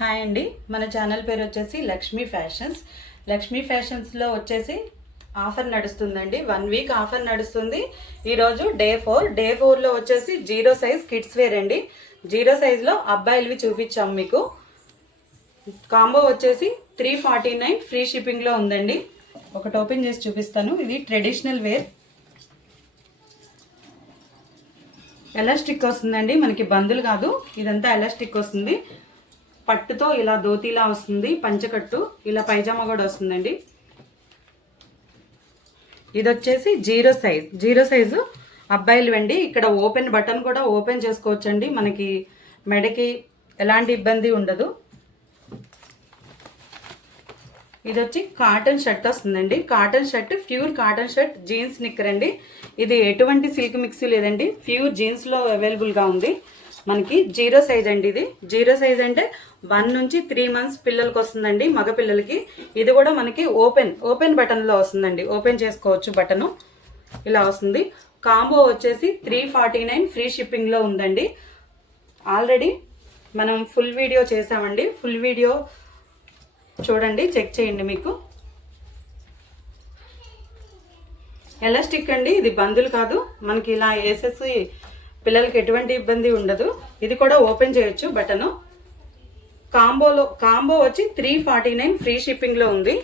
Hi అండి, మన channel పేరు వచ్చేసి లక్ష్మీ ఫ్యాషన్స్. లక్ష్మీ ఫ్యాషన్స్లో వచ్చేసి ఆఫర్ నడుస్తుందండి. 1 వీక్ ఆఫర్ నడుస్తుంది. ఈరోజు డే 4లో వచ్చేసి 0 సైజ్ కిడ్స్ వేర్ అండి. 0 సైజ్లో అబ్బాయిలవి చూపించాము మీకు. కాంబో వచ్చేసి 349 ఫ్రీ షిప్పింగ్లో ఉందండి. ఒకటి ఓపెన్ చేసి చూపిస్తాను. ఇది ట్రెడిషనల్ వేర్, ఎలాస్టిక్ వస్తుందండి, మనకి బందులు కాదు, ఇదంతా ఎలాస్టిక్ వస్తుంది. పట్టుతో ఇలా ధోతీలా వస్తుంది, పంచకట్టు ఇలా పైజామా కూడా వస్తుందండి. ఇది వచ్చేసి 0 సైజు అబ్బాయిలు వెండి. ఇక్కడ ఓపెన్ బటన్ కూడా ఓపెన్ చేసుకోవచ్చండి, మనకి మెడకి ఎలాంటి ఇబ్బంది ఉండదు. ఇది వచ్చి కాటన్ షర్ట్ వస్తుందండి. Cotton shirt, pure cotton shirt, jeans నిక్కర్ అండి. ఇది ఎటువంటి సిల్క్ మిక్స్ లేదండి, ప్యూర్ జీన్స్లో అవైలబుల్గా ఉంది. మనకి 0 సైజ్ అండి. ఇది 0 సైజ్ అంటే 1 నుంచి 3 మంత్స్ పిల్లలకి వస్తుందండి, మగ పిల్లలకి. ఇది కూడా మనకి ఓపెన్ బటన్లో వస్తుందండి, ఓపెన్ చేసుకోవచ్చు. బటను ఇలా వస్తుంది. కాంబో వచ్చేసి 349 ఫ్రీ షిప్పింగ్లో ఉందండి. ఆల్రెడీ మనం ఫుల్ వీడియో చేసామండి. ఫుల్ వీడియో చూడండి, చెక్ చేయండి. మీకు ఎలాస్టిక్ అండి, ఇది బందులు కాదు, మనకి ఇలా వేసేసి పిల్లలకి ఎటువంటి ఇబ్బంది ఉండదు. ఇది కూడా ఓపెన్ చేయొచ్చు బటను. కాంబో వచ్చి 349 ఫ్రీ షిప్పింగ్లో ఉంది.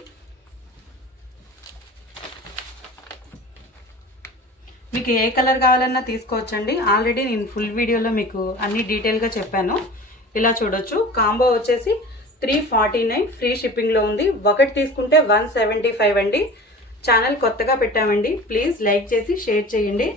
మీకు ఏ కలర్ కావాలన్నా తీసుకోవచ్చండి. ఆల్రెడీ నేను ఫుల్ వీడియోలో మీకు అన్ని డీటెయిల్గా చెప్పాను. ఇలా చూడొచ్చు. కాంబో వచ్చేసి 349 ఫ్రీ షిప్పింగ్లో ఉంది. ఒకటి తీసుకుంటే 175 అండి. ఛానల్ కొత్తగా పెట్టామండి, ప్లీజ్ లైక్ చేసి షేర్ చేయండి.